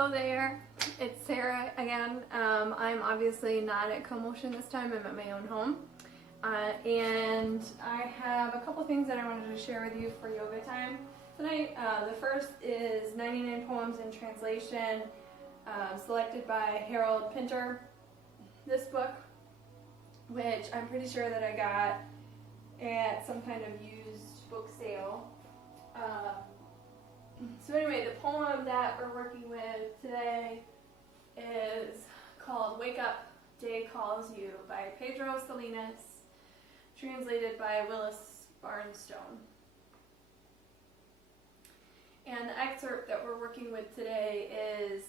Hello there, it's Sarah again. I'm obviously not at CoMotion this time, I'm at my own home. And I have a couple things that I wanted to share with you for yoga time tonight. The first is 99 Poems in Translation, selected by Harold Pinter. This book, which I'm pretty sure that I got at some kind of used book sale. So anyway, the poem that we're working with today is called Wake Up, Day Calls You by Pedro Salinas, translated by Willis Barnstone. And the excerpt that we're working with today is: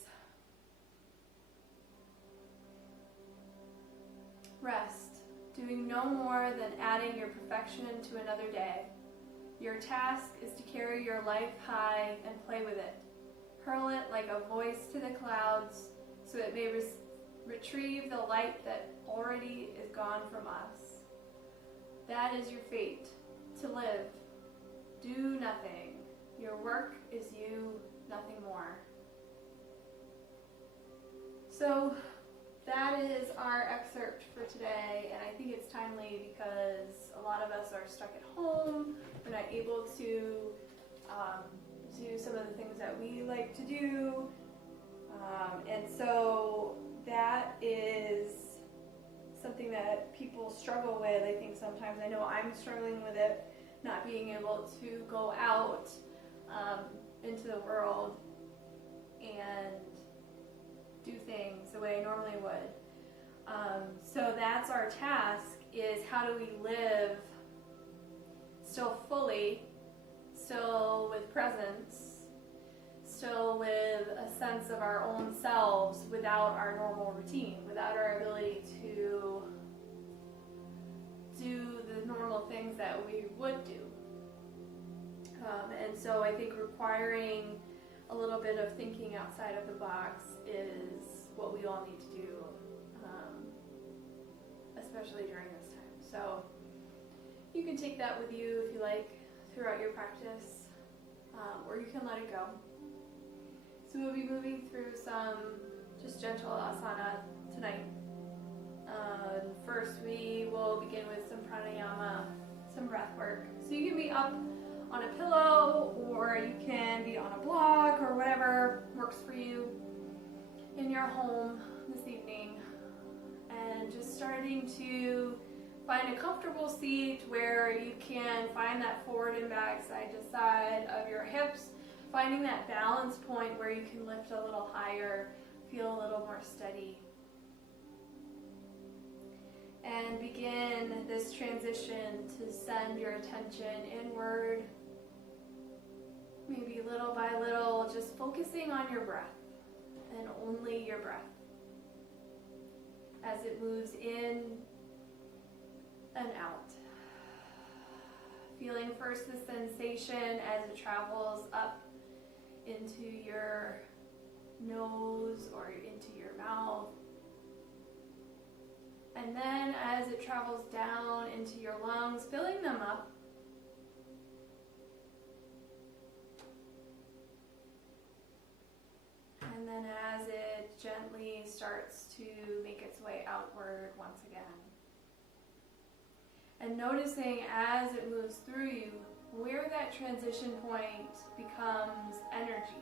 rest, doing no more than adding your perfection to another day. Your task is to carry your life high and play with it. Hurl it like a voice to the clouds so it may retrieve the light that already is gone from us. That is your fate, to live. Do nothing. Your work is you, nothing more. So that is our excerpt for today, and I think it's timely because a lot of us are stuck at home. We're not able to do some of the things that we like to do, and so that is something that people struggle with. I think sometimes, I know I'm struggling with it, not being able to go out into the world and do things the way I normally would. So that's our task, is how do we live still fully, still with presence, still with a sense of our own selves without our normal routine, without our ability to do the normal things that we would do. And so I think requiring a little bit of thinking outside of the box is what we all need to do, especially during this time. So you can take that with you if you like throughout your practice, or you can let it go. So we'll be moving through some just gentle asana tonight. First we will begin with some pranayama, some breath work. So you can be up on a pillow, or you can be on a block, or whatever works for you in your home this evening. And just starting to find a comfortable seat where you can find that forward and back, side to side of your hips, finding that balance point where you can lift a little higher, feel a little more steady. And begin this transition to send your attention inward, maybe little by little, just focusing on your breath and only your breath as it moves in and out. Feeling first the sensation as it travels up into your nose or into your mouth. And then as it travels down into your lungs, filling them up. And then as it gently starts to make its way outward once again. And noticing as it moves through you, where that transition point becomes energy.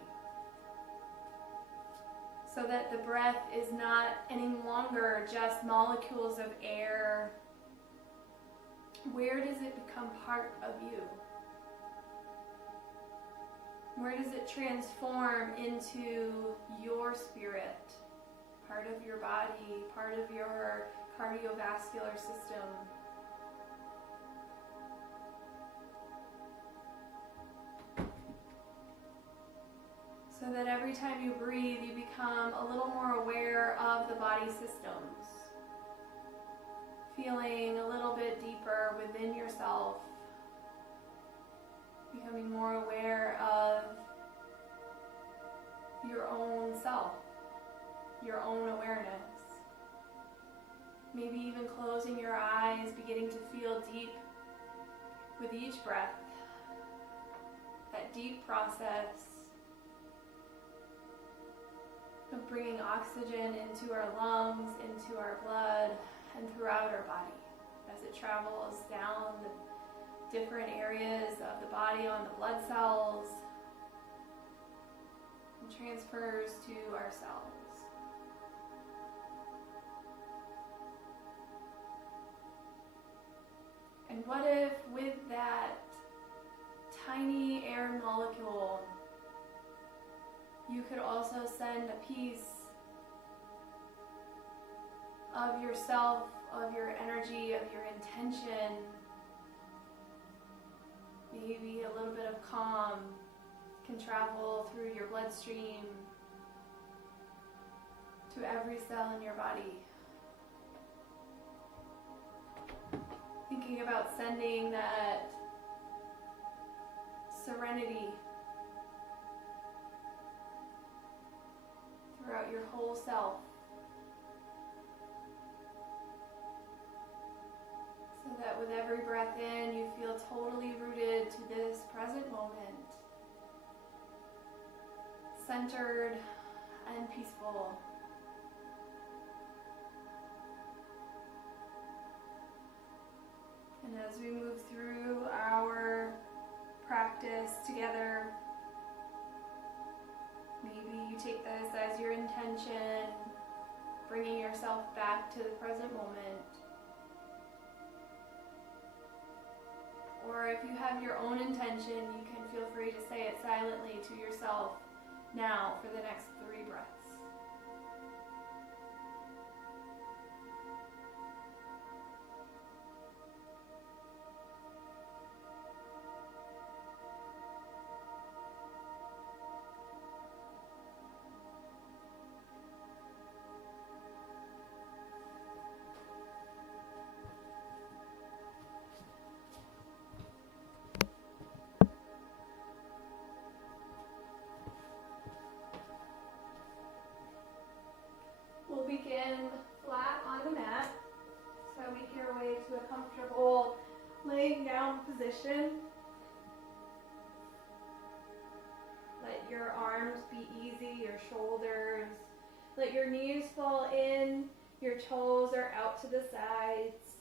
So that the breath is not any longer just molecules of air. Where does it become part of you? Where does it transform into your spirit, part of your body, part of your cardiovascular system? So that every time you breathe, you become a little more aware of the body systems, feeling a little bit deeper within yourself, becoming more aware of your own self, your own awareness. Maybe even closing your eyes, beginning to feel deep with each breath, that deep process of bringing oxygen into our lungs, into our blood, and throughout our body as it travels down the different areas of the body on the blood cells and transfers to our cells. And what if with that tiny air molecule, you could also send a piece of yourself, of your energy, of your intention, maybe a little bit of calm can travel through your bloodstream to every cell in your body. Thinking about sending that serenity throughout your whole self, so that with every breath in you feel totally rooted to this present moment, centered and peaceful. And as we move through our practice together, maybe you take this as your intention, bringing yourself back to the present moment. Or if you have your own intention, you can feel free to say it silently to yourself now for the next 3 breaths. We'll begin flat on the mat, so make your way to a comfortable laying down position. Let your arms be easy, your shoulders. Let your knees fall in, your toes are out to the sides.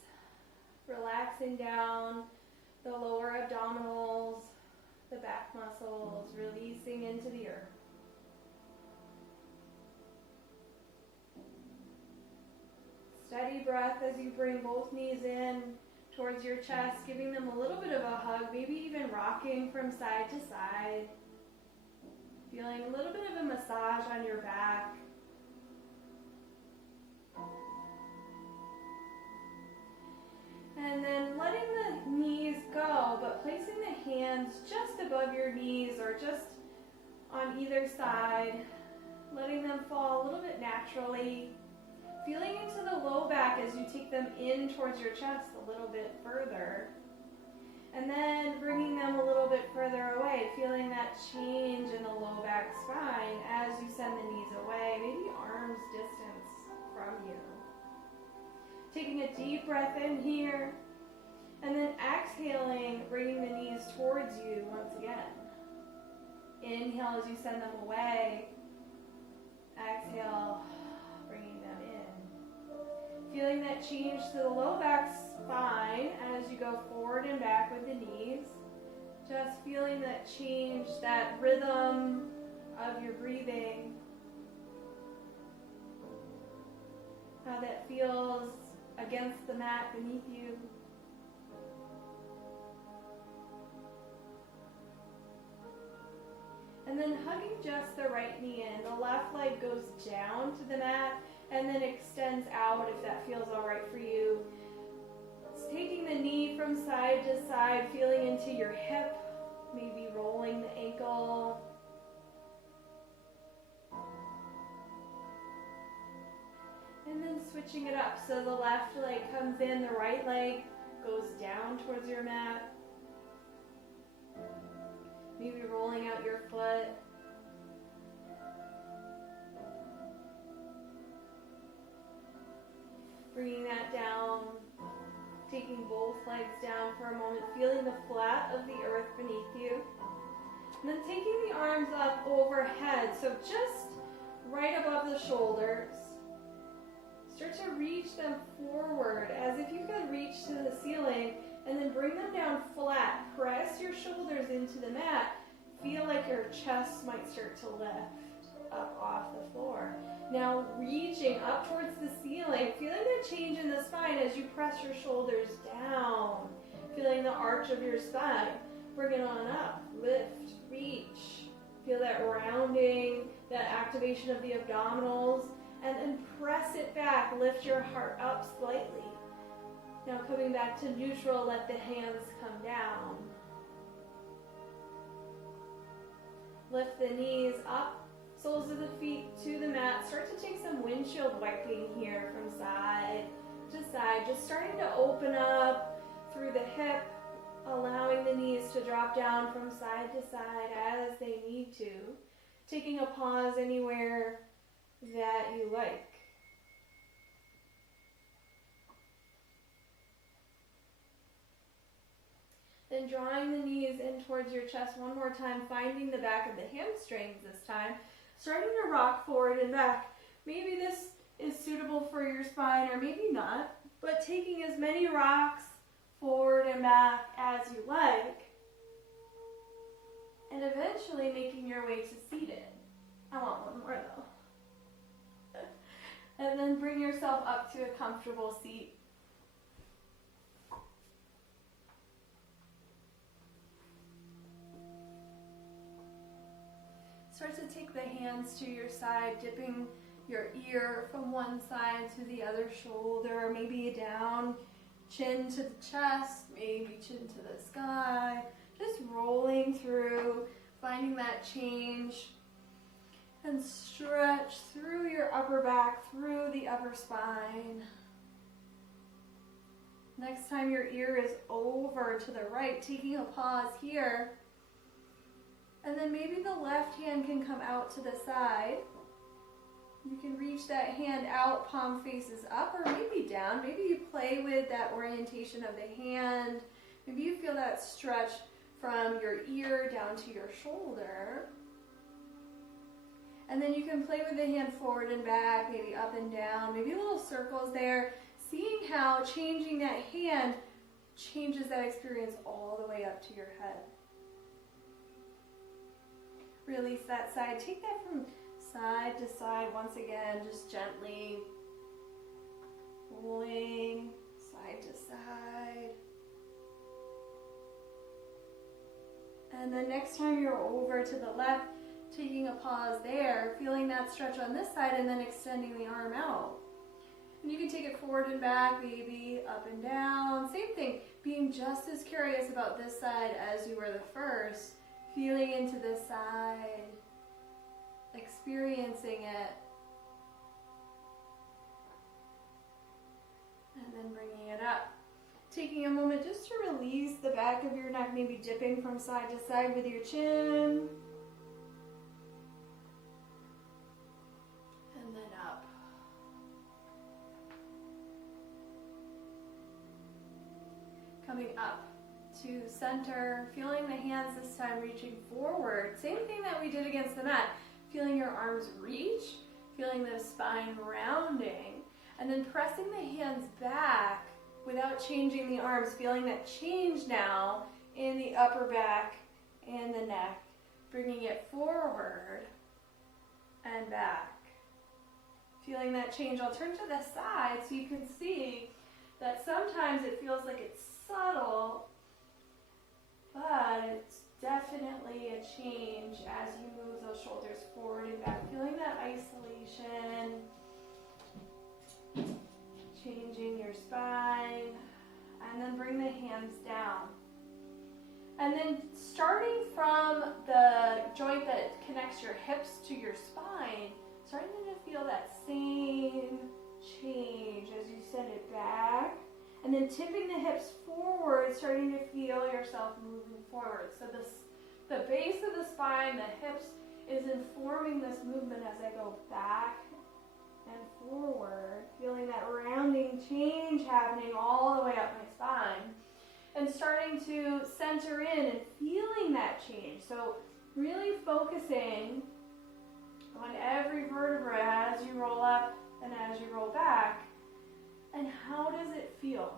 Relaxing down the lower abdominals, the back muscles, releasing into the earth. Steady breath as you bring both knees in towards your chest, giving them a little bit of a hug, maybe even rocking from side to side. Feeling a little bit of a massage on your back. And then letting the knees go, but placing the hands just above your knees or just on either side, letting them fall a little bit naturally. Feeling into the low back as you take them in towards your chest a little bit further. And then bringing them a little bit further away, feeling that change in the low back spine as you send the knees away, maybe arms distance from you. Taking a deep breath in here, and then exhaling, bringing the knees towards you once again. Inhale as you send them away. Exhale, bringing them in. Feeling that change to the low back spine as you go forward and back with the knees. Just feeling that change, that rhythm of your breathing. How that feels against the mat beneath you. And then hugging just the right knee in. The left leg goes down to the mat and then extends out if that feels all right for you. Just taking the knee from side to side, feeling into your hip, maybe rolling the ankle. And then switching it up. So the left leg comes in, the right leg goes down towards your mat. Maybe rolling out your foot. Bringing that down, taking both legs down for a moment, feeling the flat of the earth beneath you. And then taking the arms up overhead, so just right above the shoulders. Start to reach them forward as if you could reach to the ceiling, and then bring them down flat. Press your shoulders into the mat. Feel like your chest might start to lift up off the floor. Now reaching up towards the ceiling, feeling the change in the spine as you press your shoulders down. Feeling the arch of your spine. Bring it on up, lift, reach. Feel that rounding, that activation of the abdominals, and then press it back. Lift your heart up slightly. Now coming back to neutral, let the hands come down. Lift the knees up, soles of the feet to the mat. Start to take some windshield wiping here from side to side. Just starting to open up through the hip, allowing the knees to drop down from side to side as they need to. Taking a pause anywhere that you like. Then drawing the knees in towards your chest one more time, finding the back of the hamstrings this time. Starting to rock forward and back. Maybe this is suitable for your spine or maybe not, but taking as many rocks forward and back as you like. And eventually making your way to seated. I want one more though. And then bring yourself up to a comfortable seat. Start to take the hands to your side, dipping your ear from one side to the other shoulder, maybe down, chin to the chest, maybe chin to the sky. Just rolling through, finding that change. And stretch through your upper back, through the upper spine. Next time your ear is over to the right, taking a pause here. And then maybe the left hand can come out to the side. You can reach that hand out, palm faces up or maybe down. Maybe you play with that orientation of the hand. Maybe you feel that stretch from your ear down to your shoulder. And then you can play with the hand forward and back, maybe up and down, maybe little circles there. Seeing how changing that hand changes that experience all the way up to your head. Release that side. Take that from side to side once again, just gently rolling side to side. And then next time you're over to the left, taking a pause there, feeling that stretch on this side and then extending the arm out. And you can take it forward and back, maybe up and down. Same thing, being just as curious about this side as you were the first. Feeling into this side, experiencing it, and then bringing it up. Taking a moment just to release the back of your neck, maybe dipping from side to side with your chin. And then up. Coming up to center, feeling the hands this time reaching forward. Same thing that we did against the mat. Feeling your arms reach, feeling the spine rounding, and then pressing the hands back without changing the arms, feeling that change now in the upper back and the neck, bringing it forward and back. Feeling that change. I'll turn to the side so you can see that sometimes it feels like it's subtle, but it's definitely a change as you move those shoulders forward and back. Feeling that isolation, changing your spine, and then bring the hands down. And then starting from the joint that connects your hips to your spine, starting to feel that same change as you send it back. And then tipping the hips forward, starting to feel yourself moving forward. So the base of the spine, the hips, is informing this movement as I go back and forward. Feeling that rounding change happening all the way up my spine. And starting to center in and feeling that change. So really focusing on every vertebra as you roll up and as you roll back. And how does it feel?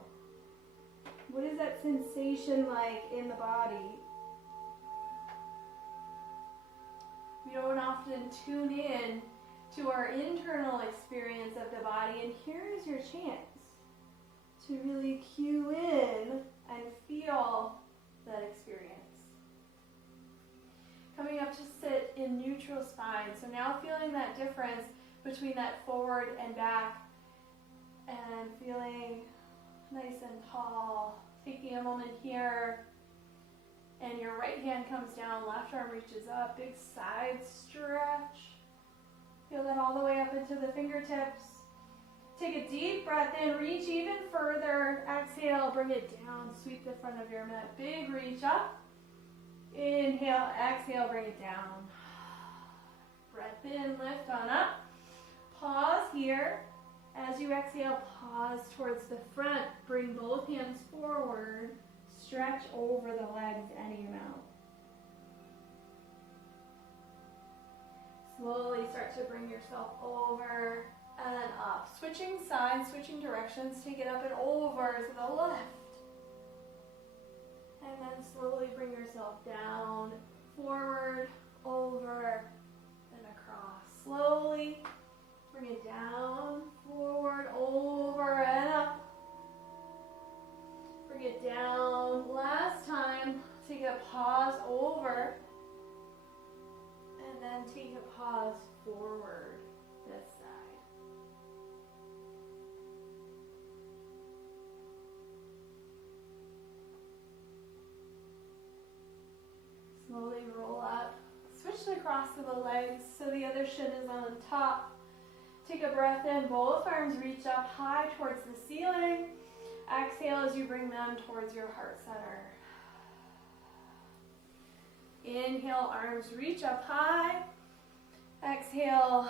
What is that sensation like in the body? We don't often tune in to our internal experience of the body, and here is your chance to really cue in and feel that experience. Coming up to sit in neutral spine. So now feeling that difference between that forward and back, and feeling nice and tall. Taking a moment here, and your right hand comes down, left arm reaches up, big side stretch. Feel that all the way up into the fingertips. Take a deep breath in, reach even further. Exhale, bring it down, sweep the front of your mat. Big reach up. Inhale, exhale, bring it down. Breath in, lift on up. Pause here. As you exhale, pause towards the front. Bring both hands forward. Stretch over the legs any amount. Slowly start to bring yourself over and then up. Switching sides, switching directions. Take it up and over to the left. And then slowly bring yourself down, forward, over, and across. Slowly bring it down, forward, over, and up. Bring it down. Last time, take a pause over, and then take a pause forward this side. Slowly roll up. Switch the cross of the legs so the other shin is on top. Take a breath in. Both arms reach up high towards the ceiling. Exhale as you bring them towards your heart center. Inhale, arms reach up high. Exhale,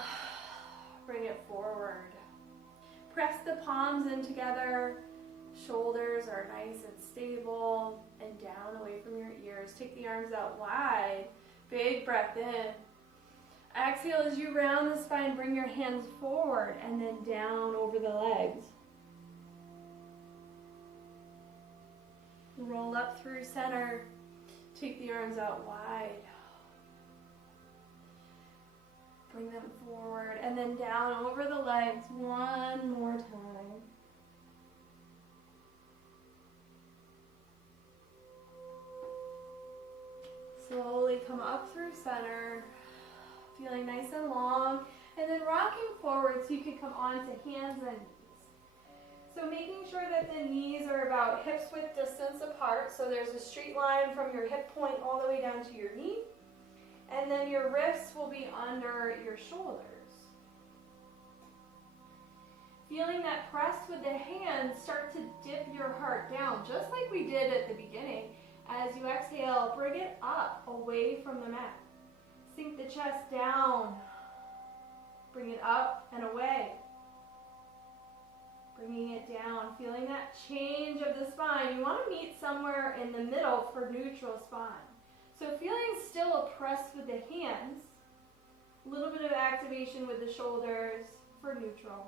bring it forward. Press the palms in together. Shoulders are nice and stable and down away from your ears. Take the arms out wide. Big breath in. Exhale as you round the spine, bring your hands forward and then down over the legs. Roll up through center. Take the arms out wide. Bring them forward and then down over the legs one more time. Slowly come up through center, feeling nice and long, and then rocking forward so you can come onto hands and knees. So making sure that the knees are about hips width distance apart, so there's a straight line from your hip point all the way down to your knee, and then your wrists will be under your shoulders. Feeling that press with the hands, start to dip your heart down, just like we did at the beginning. As you exhale, bring it up, away from the mat. Sink the chest down. Bring it up and away. Bringing it down, feeling that change of the spine. You want to meet somewhere in the middle for neutral spine. So feeling still a press with the hands, a little bit of activation with the shoulders for neutral.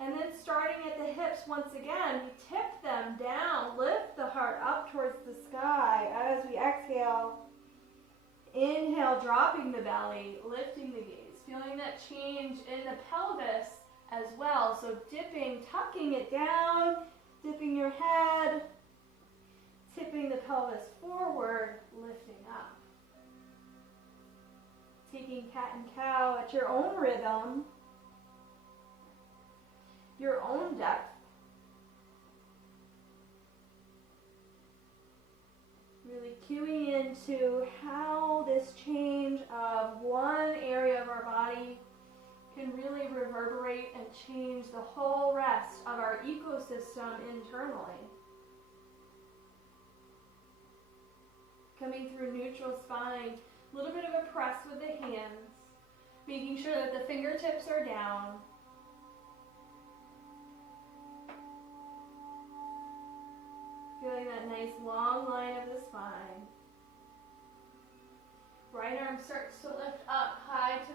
And then starting at the hips, once again, we tip them down, lift the heart up towards the sky as we exhale. Inhale, dropping the belly, lifting the gaze, feeling that change in the pelvis as well. So dipping, tucking it down, dipping your head, tipping the pelvis forward, lifting up. Taking cat and cow at your own rhythm, your own depth. Really cueing into how this change of one area of our body can really reverberate and change the whole rest of our ecosystem internally. Coming through neutral spine, a little bit of a press with the hands, making sure that the fingertips are down. Feeling that nice long line of the spine. Right arm starts to lift up high to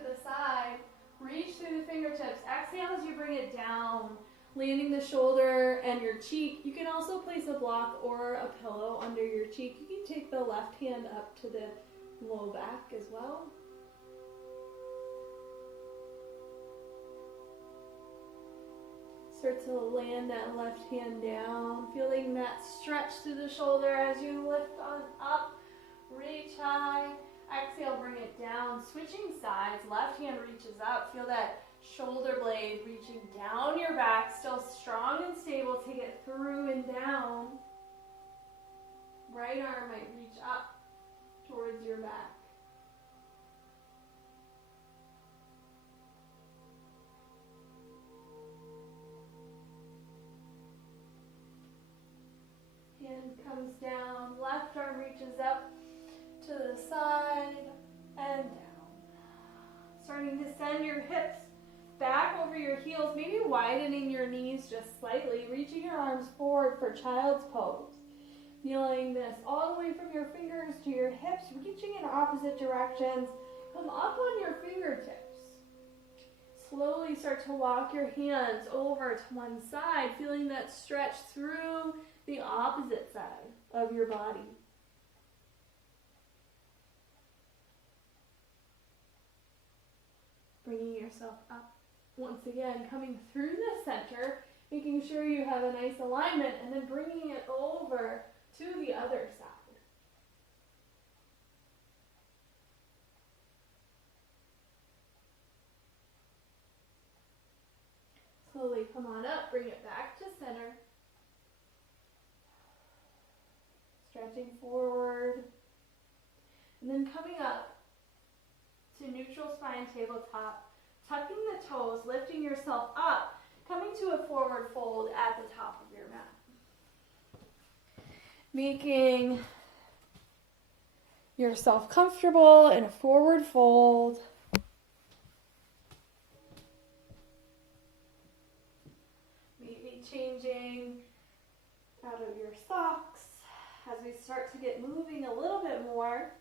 Reach through the fingertips. Exhale as you bring it down, landing the shoulder and your cheek. You can also place a block or a pillow under your cheek. You can take the left hand up to the low back as well. Start to land that left hand down, feeling that stretch through the shoulder as you lift on up. Reach high. Exhale, bring it down. Switching sides. Left hand reaches up. Feel that shoulder blade reaching down your back. Still strong and stable. Take it through and down. Right arm might reach up towards your back. Hand comes down. Left arm reaches up to the side and down. Starting to send your hips back over your heels, maybe widening your knees just slightly, reaching your arms forward for child's pose. Feeling this all the way from your fingers to your hips, reaching in opposite directions. Come up on your fingertips. Slowly start to walk your hands over to one side, feeling that stretch through the opposite side of your body. Bringing yourself up. Once again, coming through the center, making sure you have a nice alignment, and then bringing it over to the other side. Slowly come on up, bring it back to center. Stretching forward. And then coming up to neutral spine tabletop, tucking the toes, lifting yourself up, coming to a forward fold at the top of your mat. Making yourself comfortable in a forward fold. Maybe changing out of your socks as we start to get moving a little bit more.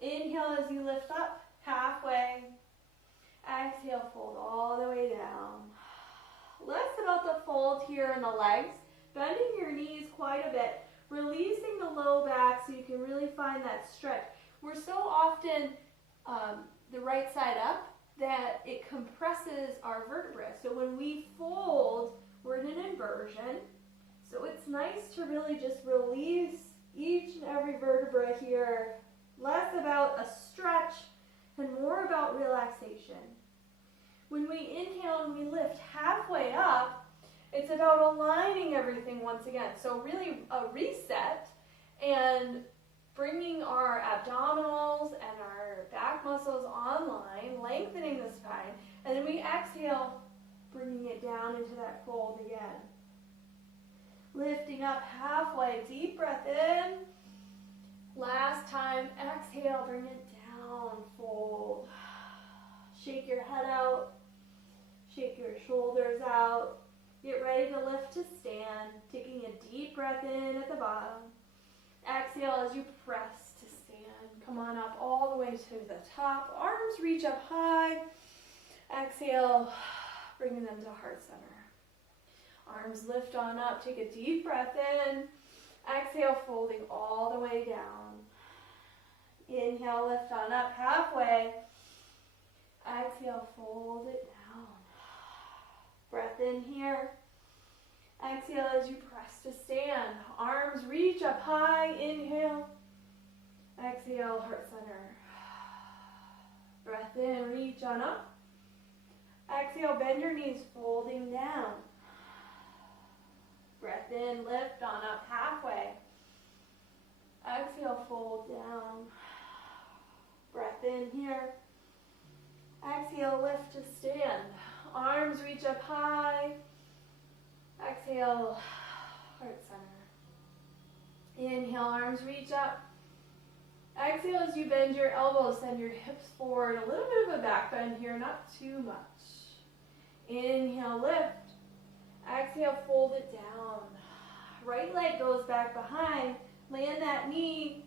Inhale as you lift up halfway. Exhale, fold all the way down. Less about the fold here in the legs. Bending your knees quite a bit. Releasing the low back so you can really find that stretch. We're so often the right side up that it compresses our vertebrae. So when we fold, we're in an inversion. So it's nice to really just release each and every vertebra here. Less about a stretch and more about relaxation. When we inhale and we lift halfway up, it's about aligning everything once again. So really a reset and bringing our abdominals and our back muscles online, lengthening the spine, and then we exhale, bringing it down into that fold again. Lifting up halfway, deep breath in. Last time, exhale, bring it down, fold. Shake your head out, shake your shoulders out. Get ready to lift to stand, taking a deep breath in at the bottom. Exhale as you press to stand. Come on up all the way to the top. Arms reach up high. Exhale, bringing them to heart center. Arms lift on up. Take a deep breath in. Exhale, folding all the way down. Inhale, lift on up halfway. Exhale, fold it down. Breath in here. Exhale as you press to stand. Arms reach up high. Inhale. Exhale, heart center. Breath in, reach on up. Exhale, bend your knees, folding down. Breath in, lift on up halfway. Exhale, fold down. Breath in here. Exhale, lift to stand. Arms reach up high. Exhale, heart center. Inhale, arms reach up. Exhale as you bend your elbows, send your hips forward. A little bit of a back bend here, not too much. Inhale, lift. Exhale, fold it down. Right leg goes back behind. Land that knee.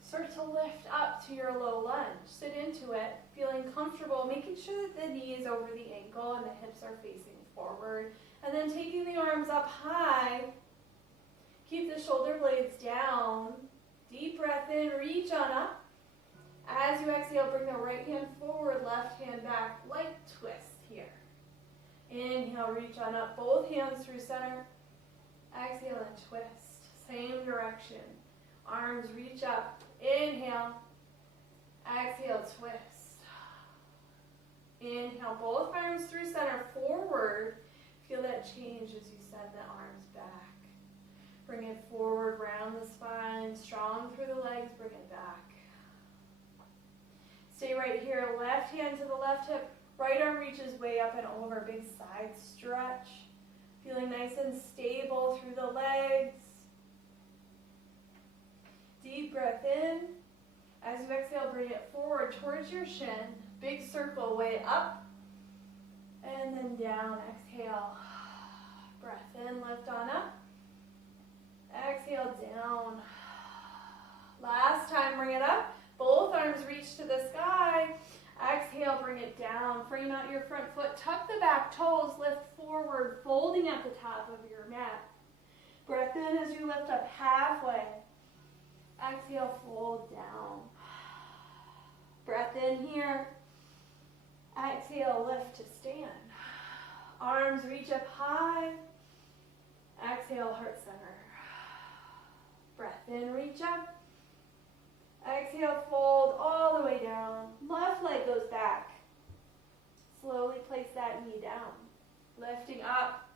Start to to lift up to your low lunge. Sit into it, feeling comfortable, making sure that the knee is over the ankle and the hips are facing forward. And then taking the arms up high. Keep the shoulder blades down. Deep breath in, reach on up. As you exhale, bring the right hand forward, left hand back, light twist here. Inhale, reach on up, both hands through center. Exhale and twist, same direction. Arms reach up, inhale, exhale, twist. Inhale, both arms through center, forward. Feel that change as you send the arms back. Bring it forward, round the spine, strong through the legs, bring it back. Stay right here, left hand to the left hip, right arm reaches way up and over, big side stretch. Feeling nice and stable through the legs. Deep breath in. As you exhale, bring it forward towards your shin, big circle, way up, and then down, exhale. Breath in, lift on up. Exhale, down. Last time, bring it up. Both arms reach to the sky. Exhale, bring it down. Frame out your front foot. Tuck the back toes. Lift forward, folding at the top of your mat. Breath in as you lift up halfway. Exhale, fold down. Breath in here. Exhale, lift to stand. Arms reach up high. Exhale, heart center. Breath in, reach up. Exhale, fold all the way down. Left leg goes back. Slowly place that knee down. Lifting up.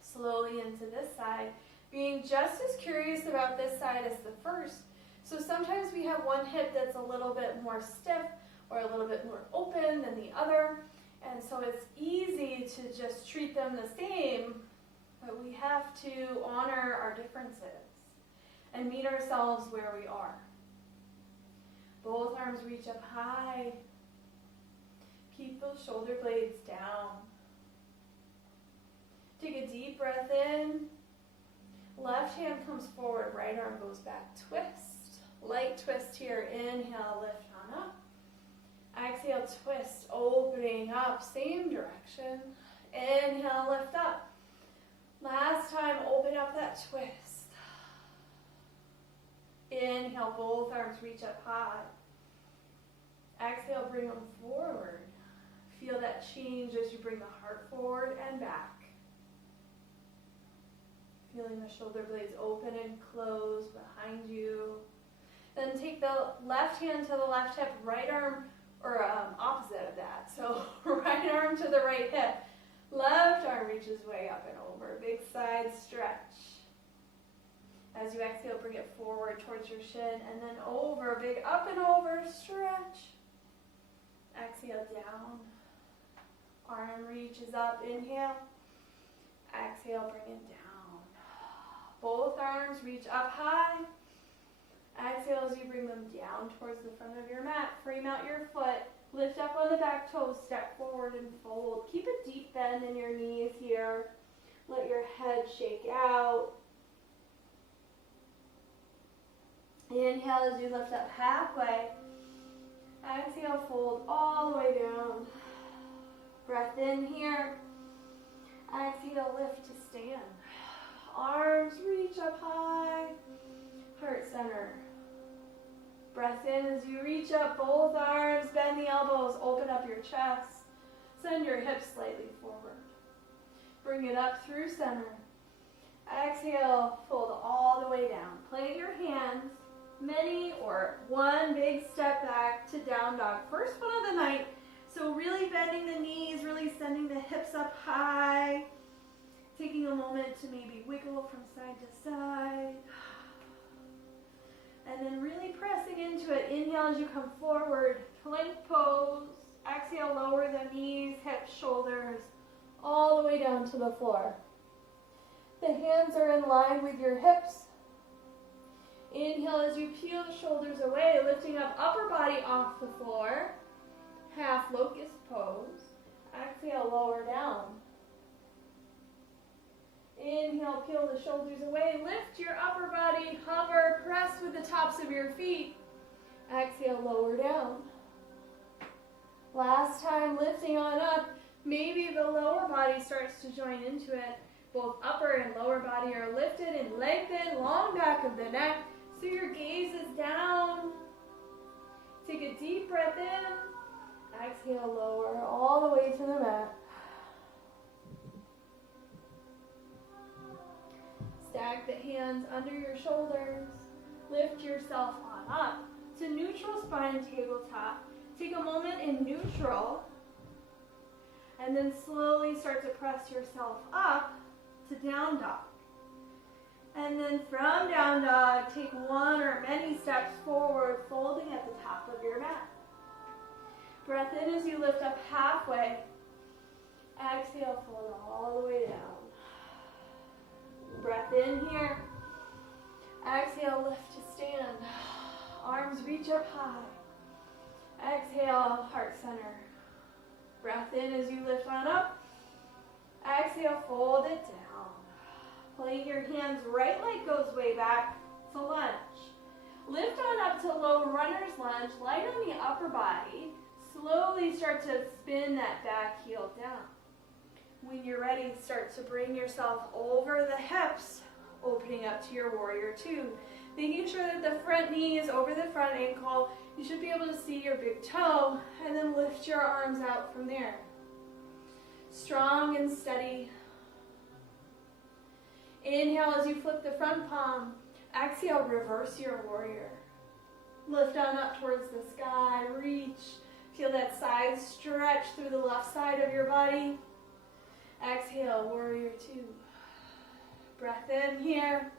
Slowly into this side. Being just as curious about this side as the first. So sometimes we have one hip that's a little bit more stiff or a little bit more open than the other. And so it's easy to just treat them the same, but we have to honor our differences and meet ourselves where we are. Both arms reach up high. Keep those shoulder blades down. Take a deep breath in. Left hand comes forward, right arm goes back. Twist. Light twist here. Inhale, lift on up. Exhale, twist, opening up, same direction. Inhale, lift up. Last time, open up that twist. Inhale, both arms reach up high. Exhale, bring them forward. Feel that change as you bring the heart forward and back. Feeling the shoulder blades open and close behind you. Then take the left hand to the left hip, right arm, or opposite of that. So right arm to the right hip. Left arm reaches way up and over. Big side stretch. As you exhale, bring it forward towards your shin and then over. Big up and over, stretch. Exhale, down. Arm reaches up, inhale. Exhale, bring it down. Both arms reach up high. Exhale as you bring them down towards the front of your mat. Frame out your foot. Lift up on the back toes. Step forward and fold. Keep a deep bend in your knees here. Let your head shake out. Inhale as you lift up halfway. Exhale, fold all the way down. Breath in here. Exhale, lift to stand. Arms reach up high. Heart center. Breath in as you reach up, both arms, bend the elbows, open up your chest. Send your hips slightly forward. Bring it up through center. Exhale, fold all the way down. Plant your hands, many or one big step back to down dog. First one of the night. So really bending the knees, really sending the hips up high. Taking a moment to maybe wiggle from side to side. And then really pressing into it. Inhale as you come forward, plank pose. Exhale, lower the knees, hips, shoulders, all the way down to the floor. The hands are in line with your hips. Inhale as you peel the shoulders away, lifting up upper body off the floor. Half locust pose. Exhale, lower down. Inhale, peel the shoulders away. Lift your upper body, hover, press with the tops of your feet. Exhale, lower down. Last time, lifting on up. Maybe the lower body starts to join into it. Both upper and lower body are lifted and lengthened, long back of the neck. So your gaze is down. Take a deep breath in. Exhale, lower all the way to the mat. Stack the hands under your shoulders. Lift yourself on up to neutral spine tabletop. Take a moment in neutral. And then slowly start to press yourself up to down dog. And then from down dog, take one or many steps forward, folding at the top of your mat. Breath in as you lift up halfway. Exhale, fold all the way down. Breath in here. Exhale, lift to stand. Arms reach up high. Exhale, heart center. Breath in as you lift on up. Exhale, fold it down. Playing your hands, right leg goes way back to lunge. Lift on up to low runner's lunge. Light on the upper body. Slowly start to spin that back heel down. When you're ready, start to bring yourself over the hips, opening up to your warrior two. Making sure that the front knee is over the front ankle. You should be able to see your big toe, and then lift your arms out from there. Strong and steady. Inhale as you flip the front palm. Exhale, reverse your warrior. Lift on up towards the sky, reach. Feel that side stretch through the left side of your body. Exhale, warrior two. Breath in here.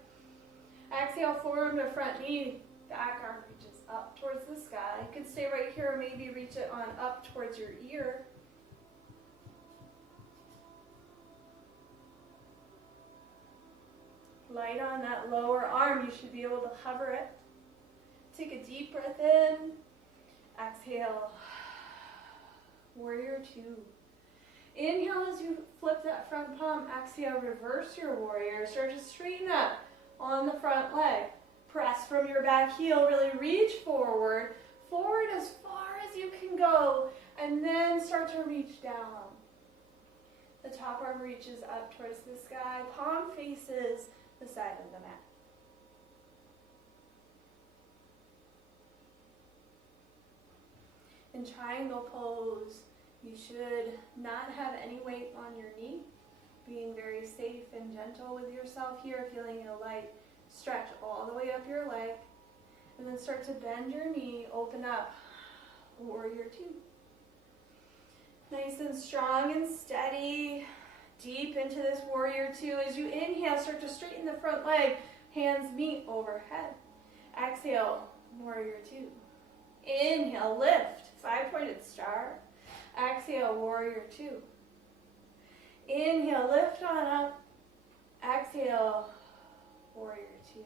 Exhale, forearm to front knee. Back arm reaches up towards the sky. You can stay right here, or maybe reach it on up towards your ear. Light on that lower arm. You should be able to hover it. Take a deep breath in. Exhale. Warrior two. Inhale as you flip that front palm. Exhale, reverse your warrior. Start to straighten up on the front leg. Press from your back heel. Really reach forward. Forward as far as you can go. And then start to reach down. The top arm reaches up towards the sky. Palm faces the side of the mat. In triangle pose, you should not have any weight on your knee. Being very safe and gentle with yourself here, feeling a light stretch all the way up your leg. And then start to bend your knee, open up, warrior two. Nice and strong and steady. Deep into this warrior two. As you inhale, start to straighten the front leg. Hands meet overhead. Exhale, warrior two. Inhale, lift, five-pointed star. Exhale, warrior two. Inhale, lift on up. Exhale, warrior two.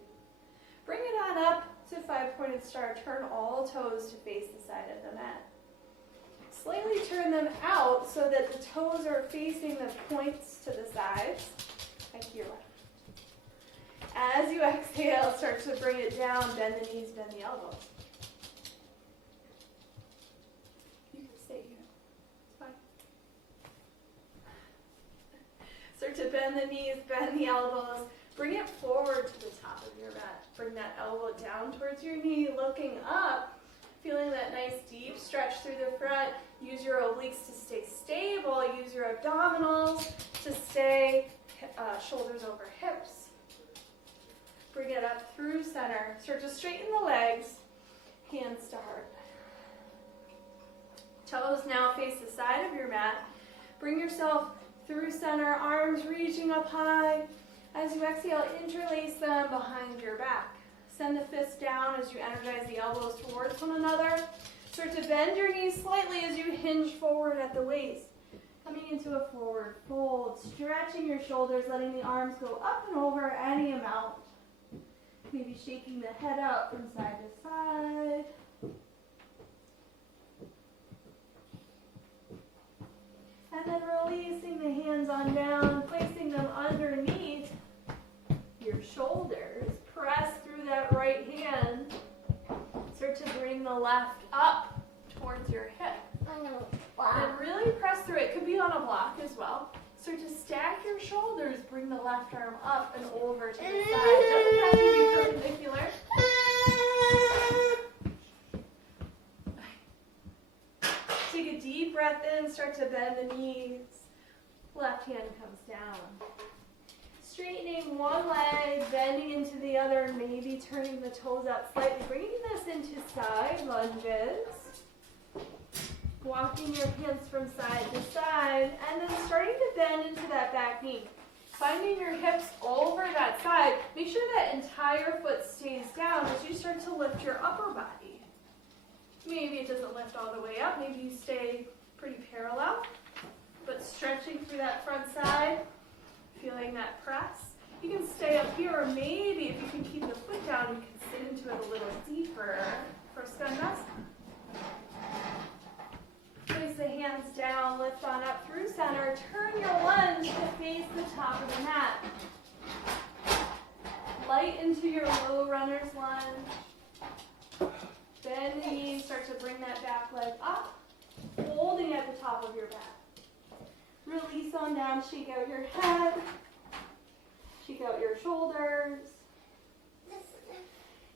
Bring it on up to five-pointed star. Turn all toes to face the side of the mat. Slightly turn them out so that the toes are facing the points to the sides, and to your left. As you exhale, start to bring it down, bend the knees, bend the elbows. You can stay here, it's fine. Start to bend the knees, bend the elbows. Bring it forward to the top of your mat. Bring that elbow down towards your knee, looking up. Feeling that nice deep stretch through the front. Use your obliques to stay stable. Use your abdominals to stay shoulders over hips. Bring it up through center. Start to straighten the legs. Hands to heart. Toes now face the side of your mat. Bring yourself through center. Arms reaching up high. As you exhale, interlace them behind your back. Send the fists down as you energize the elbows towards one another. Start to bend your knees slightly as you hinge forward at the waist. Coming into a forward fold, stretching your shoulders, letting the arms go up and over any amount. Maybe shaking the head out from side to side. And then releasing the hands on down, placing them underneath bring the left up towards your hip. And really press through. It could be on a block as well. Start to stack your shoulders. Bring the left arm up and over to the side. Doesn't have to be perpendicular. Take a deep breath in. Start to bend the knees. Left hand comes down. Straightening one leg, bending into the other, maybe turning the toes up slightly. Bringing this into side lunges. Walking your hands from side to side, and then starting to bend into that back knee. Finding your hips over that side. Make sure that entire foot stays down as you start to lift your upper body. Maybe it doesn't lift all the way up. Maybe you stay pretty parallel, but stretching through that front side, feeling that press. You can stay up here, or maybe if you can keep the foot down, you can sit into it a little deeper for Skandasana. Place the hands down, lift on up through center. Turn your lunge to face the top of the mat. Light into your low runner's lunge. Bend the knees, start to bring that back leg up, holding at the top of your back. Release on down, shake out your head, shake out your shoulders.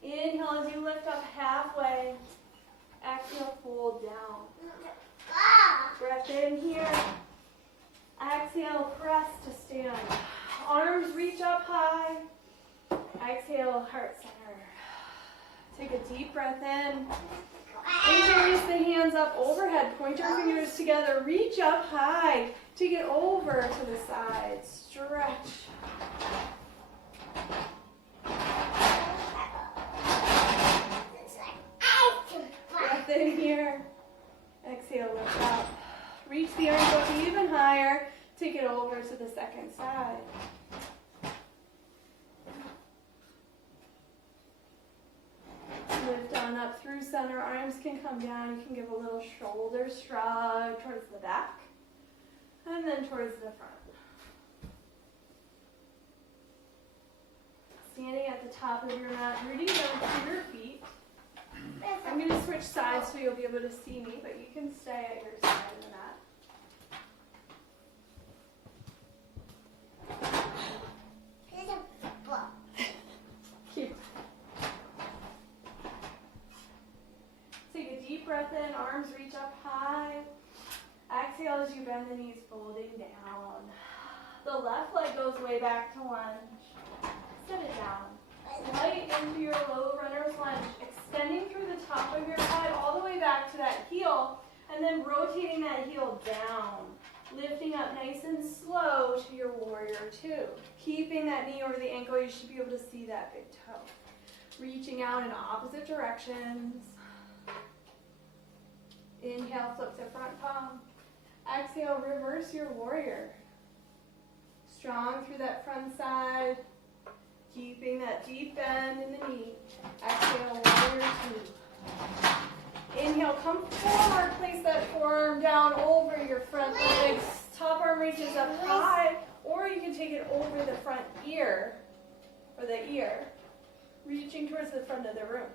Inhale as you lift up halfway. Exhale, fold down. Breath in here. Exhale, press to stand. Arms reach up high. Exhale, heart center. Take a deep breath in. Interlace the hands up overhead. Point your fingers together. Reach up high. Take it over to the side. Stretch. Breath in here. Exhale, lift up. Reach the arms up even higher. Take it over to the second side. Lift on up through center. Arms can come down. You can give a little shoulder shrug towards the back. And then towards the front. Standing at the top of your mat, rooting down to your feet. I'm going to switch sides so you'll be able to see me, but you can stay at your side of the mat. Cute. Take a deep breath in, arms reach up high. Exhale as you bend the knees, folding down. The left leg goes way back to lunge. Set it down. Light into your low runner's lunge, extending through the top of your head all the way back to that heel, and then rotating that heel down. Lifting up nice and slow to your warrior two. Keeping that knee over the ankle, you should be able to see that big toe. Reaching out in opposite directions. Inhale, flip to front palm. Exhale, reverse your warrior. Strong through that front side. Keeping that deep bend in the knee. Exhale, warrior two. Inhale, come forward. Place that forearm down over your front legs. Top arm reaches up high, or you can take it over the front ear, or the ear, reaching towards the front of the room.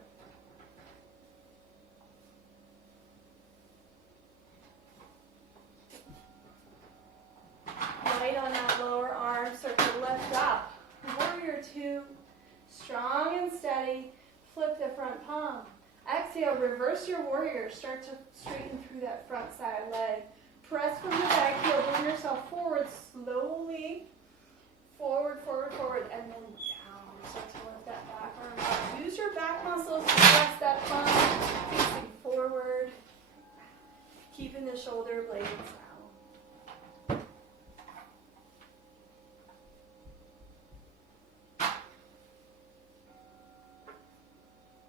Light on that lower arm, start to lift up. Warrior two, strong and steady. Flip the front palm. Exhale, reverse your warrior. Start to straighten through that front side leg. Press from the back heel. Bring yourself forward slowly. Forward, forward, forward, and then down. Start to lift that back arm up. Use your back muscles to press that palm. Facing forward. Keeping the shoulder blades round.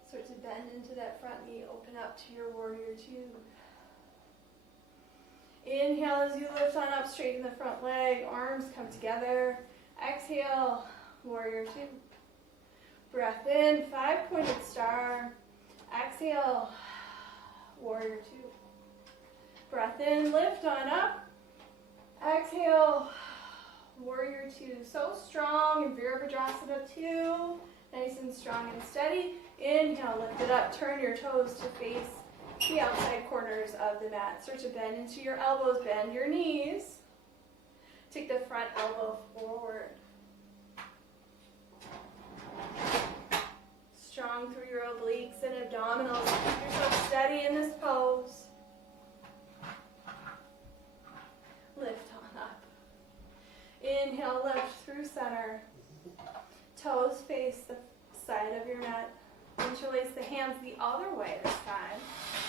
Start to bend into that front knee, open up to your warrior two. Inhale as you lift on up, straighten the front leg, arms come together. Exhale, warrior two. Breath in, 5-pointed star. Exhale, warrior two. Breath in, lift on up. Exhale, warrior two. So strong in Virabhadrasana two. Nice and strong and steady. Inhale, lift it up. Turn your toes to face the outside corners of the mat. Start to bend into your elbows, bend your knees. Take the front elbow forward. Strong through your obliques and abdominals. Keep yourself steady in this pose. Lift on up. Inhale, lift through center. Toes face the side of your mat. Interlace the hands the other way this time.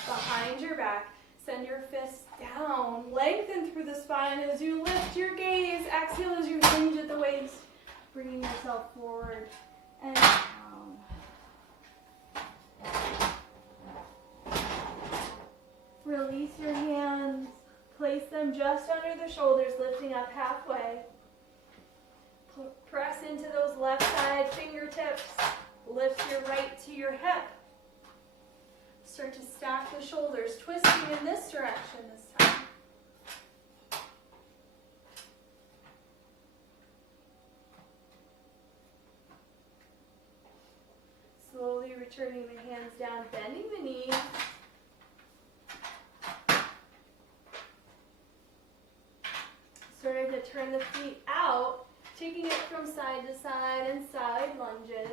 Behind your back. Send your fists down. Lengthen through the spine as you lift your gaze. Exhale as you hinge at the waist. Bringing yourself forward and down. Release your hands. Place them just under the shoulders, lifting up halfway. Press into those left side fingertips. Lift your right to your hip. Start to stack the shoulders, twisting in this direction this time. Slowly returning the hands down, bending the knees. Starting to turn the feet out, taking it from side to side and side lunges.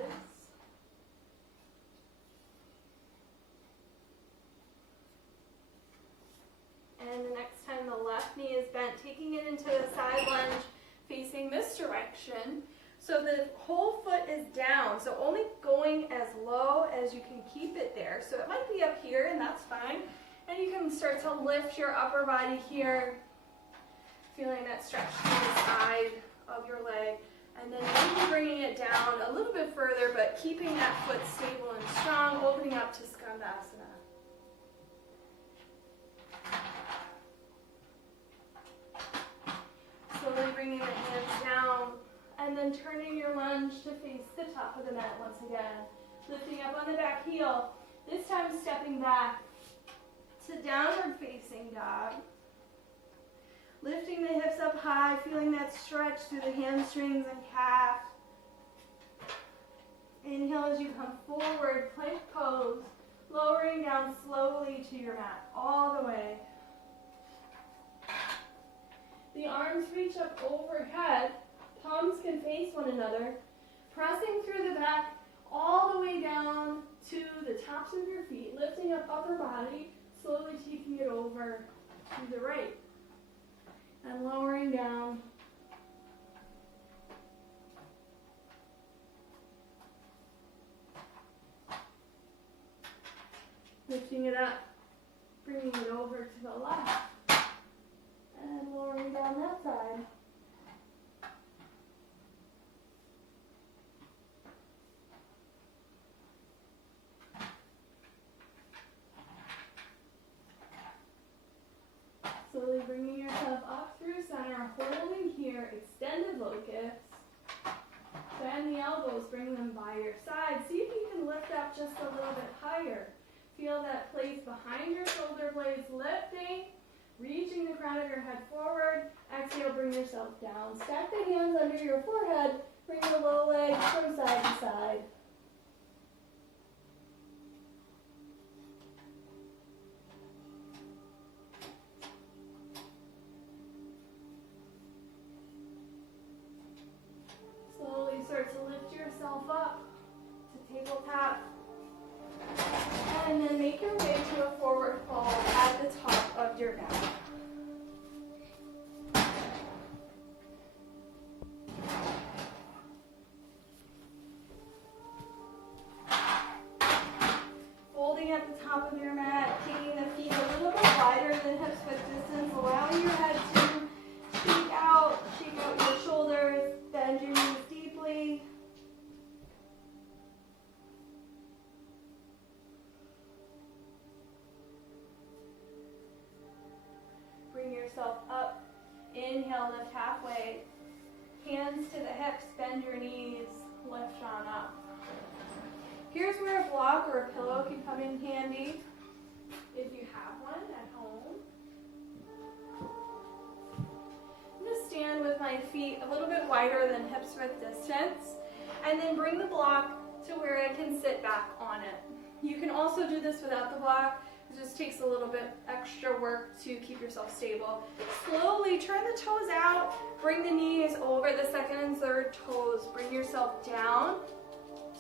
And the next time the left knee is bent, taking it into a side lunge, facing this direction. So the whole foot is down, so only going as low as you can keep it there. So it might be up here, and that's fine. And you can start to lift your upper body here, feeling that stretch to the side of your leg. And then maybe bringing it down a little bit further, but keeping that foot stable and strong, opening up to Skandasana. Slowly bringing the hands down, and then turning your lunge to face the top of the mat once again. Lifting up on the back heel, this time stepping back to downward facing dog. Lifting the hips up high, feeling that stretch through the hamstrings and calf. Inhale as you come forward, plank pose, lowering down slowly to your mat, all the way. The arms reach up overhead, palms can face one another, pressing through the back all the way down to the tops of your feet, lifting up upper body, slowly taking it over to the right. And lowering down. Lifting it up, bringing it over to the left. And lowering down that side. Slowly bringing yourself up through center, holding here, extended locust. Bend the elbows, bring them by your side. See if you can lift up just a little bit higher. Feel that place behind your shoulder blades lifting, reaching the crown of your head forward. Exhale, bring yourself down. Stack the hands under your forehead. Bring the low leg from side to side. Slowly start to lift yourself up to tabletop. And then make your way to a forward fold at the top of your mat. Folding at the top of your mat, taking the feet a little bit wider than hips width distance, allowing your head to shake out your shoulders, bend your knees deeply. Bring yourself up. Inhale, lift halfway. Hands to the hips, bend your knees, lift on up. Here's where a block or a pillow can come in handy if you have one at home. I'm going to stand with my feet a little bit wider than hips width distance, and then bring the block to where I can sit back on it. You can also do this without the block. It just takes a little bit extra work to keep yourself stable. Slowly turn the toes out, bring the knees over the second and third toes. Bring yourself down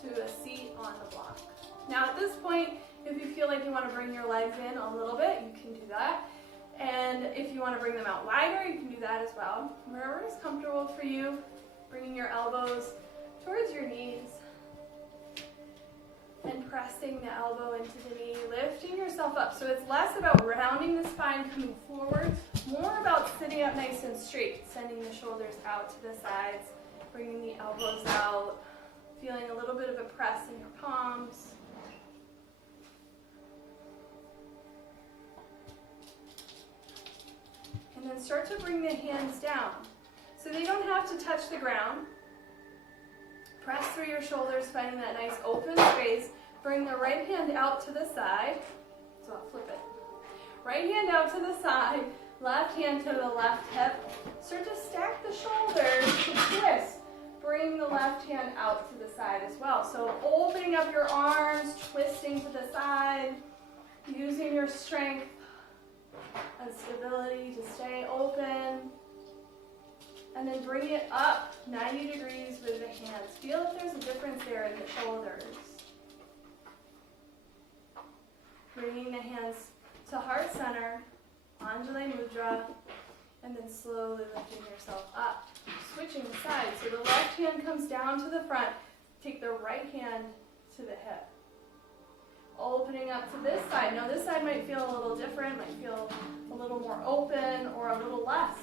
to a seat on the block. Now at this point, if you feel like you want to bring your legs in a little bit, you can do that. And if you want to bring them out wider, you can do that as well. Wherever is comfortable for you, bringing your elbows towards your knees and pressing the elbow into the knee, lifting yourself up. So it's less about rounding the spine, coming forward, more about sitting up nice and straight, sending the shoulders out to the sides, bringing the elbows out, feeling a little bit of a press in your palms. And then start to bring the hands down. So they don't have to touch the ground. Press through your shoulders, finding that nice open space. Bring the right hand out to the side. So I'll flip it. Right hand out to the side, left hand to the left hip. Start to stack the shoulders to twist. Bring the left hand out to the side as well. So opening up your arms, twisting to the side, using your strength and stability to stay open. And then bring it up 90 degrees with the hands. Feel if there's a difference there in the shoulders. Bringing the hands to heart center, Anjali Mudra, and then slowly lifting yourself up. Switching the sides. So the left hand comes down to the front. Take the right hand to the hip. Opening up to this side. Now this side might feel a little different, might feel a little more open or a little less.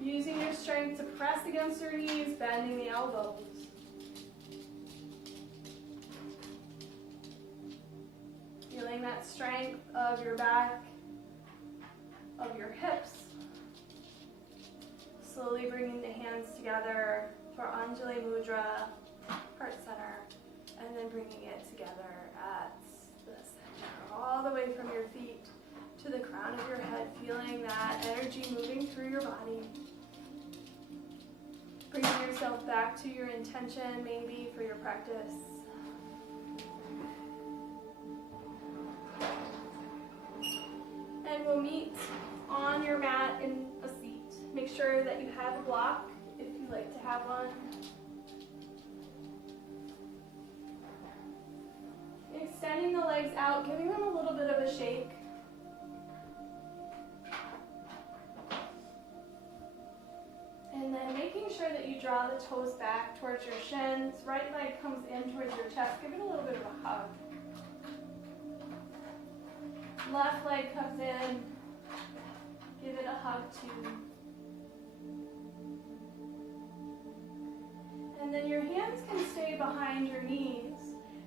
Using your strength to press against your knees, bending the elbows. Feeling that strength of your back, of your hips. Slowly bringing the hands together for Anjali Mudra, heart center, and then bringing it together at the center, all the way from your feet to the crown of your head, feeling that energy moving through your body. Bringing yourself back to your intention, maybe, for your practice. And we'll meet on your mat in a seat. Make sure that you have a block if you like to have one. Extending the legs out, giving them a little bit of a shake. And then making sure that you draw the toes back towards your shins. Right leg comes in towards your chest. Give it a little bit of a hug. Left leg comes in. Give it a hug too. And then your hands can stay behind your knees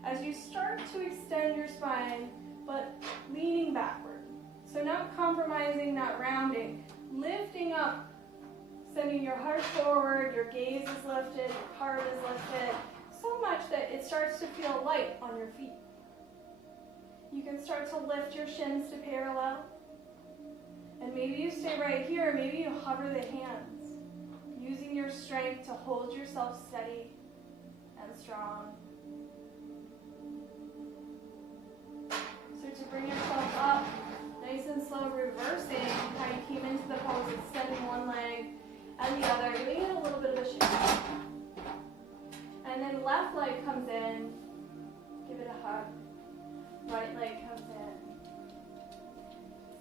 as you start to extend your spine, but leaning backward. So not compromising, not rounding. Lifting up. Sending your heart forward, your gaze is lifted, your heart is lifted, so much that it starts to feel light on your feet. You can start to lift your shins to parallel. And maybe you stay right here, maybe you hover the hands, using your strength to hold yourself steady and strong. Start to bring yourself up, nice and slow, reversing how you came into the pose, extending one leg and the other, giving it a little bit of a shake. And then left leg comes in, give it a hug. Right leg comes in.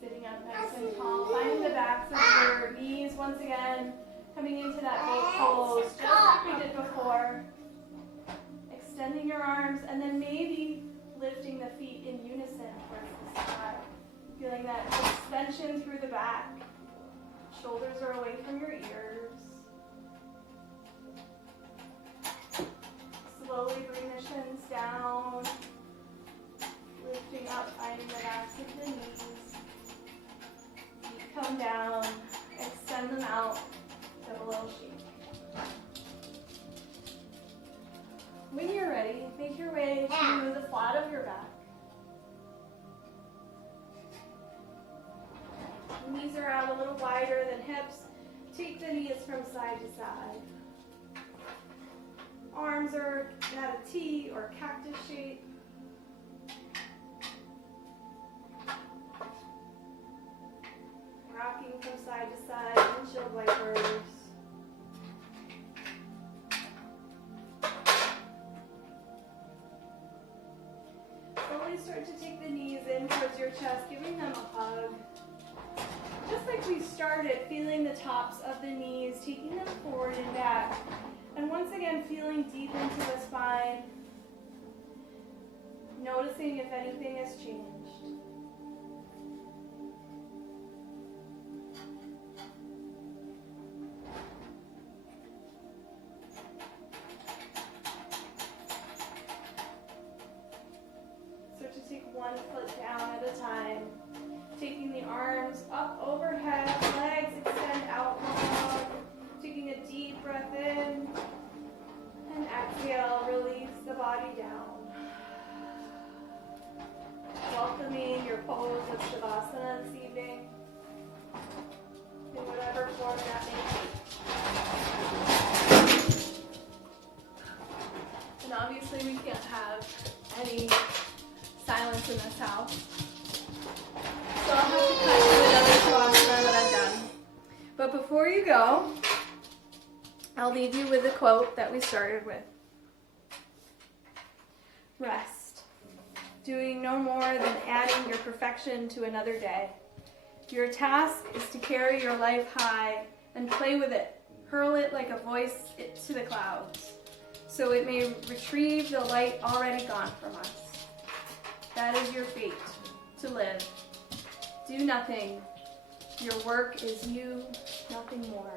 Sitting up nice and tall, finding the backs of your knees once again, coming into that boat pose, just like we did before. Extending your arms, and then maybe lifting the feet in unison towards the side. Feeling that extension through the back. Shoulders are away from your ears. Slowly bring the shins down. Lifting up, finding the backs of the knees. Feet come down. Extend them out. Give a little shake. When you're ready, make your way to the flat of your back. Knees are out a little wider than hips. Take the knees from side to side. Arms are at a T or cactus shape. Rocking from side to side, windshield wipers. Slowly start to take the knees in towards your chest, giving them a hug. Just like we started, feeling the tops of the knees, taking them forward and back. And once again, feeling deep into the spine. Noticing if anything has changed. Start to take one foot down at a time. Taking the arms up overhead, legs extend out long. Taking a deep breath in. And exhale, release the body down. Welcoming your pose of Savasana this evening, in whatever form that may be. And obviously we can't have any silence in this house. So I'll have to cut to another Savasana that I've done. But before you go, I'll leave you with a quote that we started with. Rest. Doing no more than adding your perfection to another day. Your task is to carry your life high and play with it. Hurl it like a voice to the clouds, so it may retrieve the light already gone from us. That is your fate, to live. Do nothing. Your work is you, nothing more.